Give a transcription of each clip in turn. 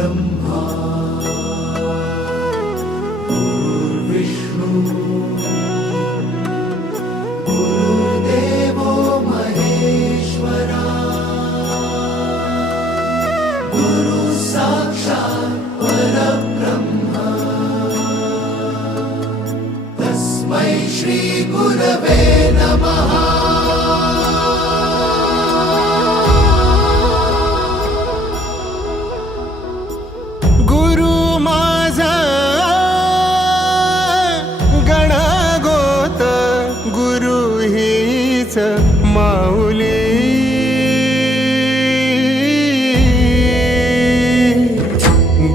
ब्रह्मा गुरुर्विष्णू गुरुर्देवो महेश्वरा गुरु साक्षात् परब्रह्म तस्मै श्री गुरवे नमः। माऊली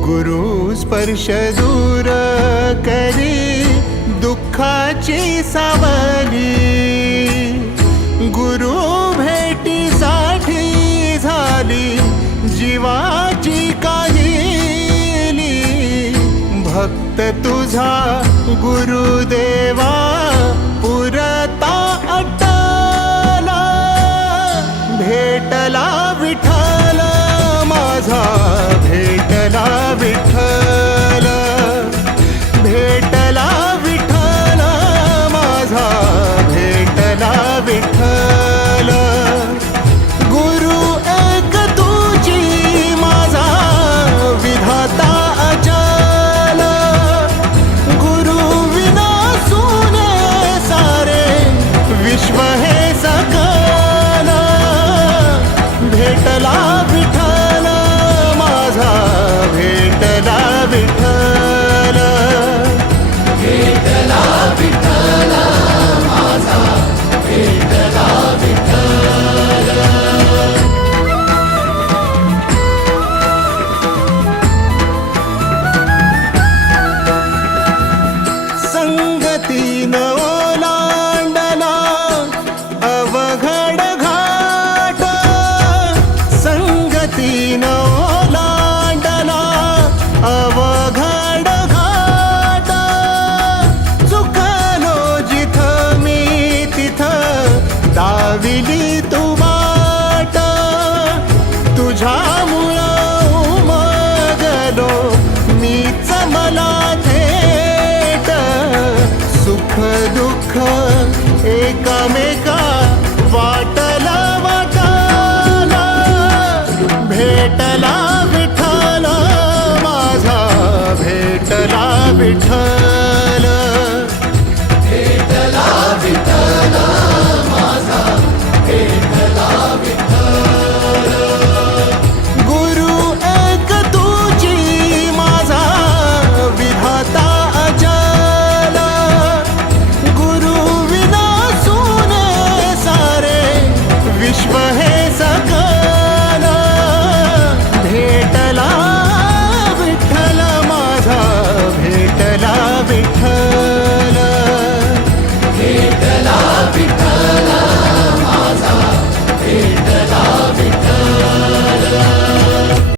गुरु स्पर्श दूर करी दुःखाची सावली गुरु भेटीसाठी झाली जीवाची काहिली भक्त तुझा गुरुदेवा पुरता भेटला विठ्ठल माझा भेटला विठ्ठल भेटला विठ्ठल माझा भेटला विठ्ठल गुरु एक तुझी माझा विधाता अचल गुरु विना सुने सारे विश्व हे सकल भेटला विठ्ठल माझा भेटला विठ्ठल भेटला विठ्ठल माझा भेटला विठ्ठल। संगतीन ओलांडला अवघड घाट संगतीन ओलांडला अवघड घाट चुकलो जिथं मी तिथं दाविली तू वाट तुझ्यामुळं उमगलो मीच मला थेट सुख दुःख एकामेका वाटला वाटाला भेटला विठ्ठल माझा भेटला विठ्ठल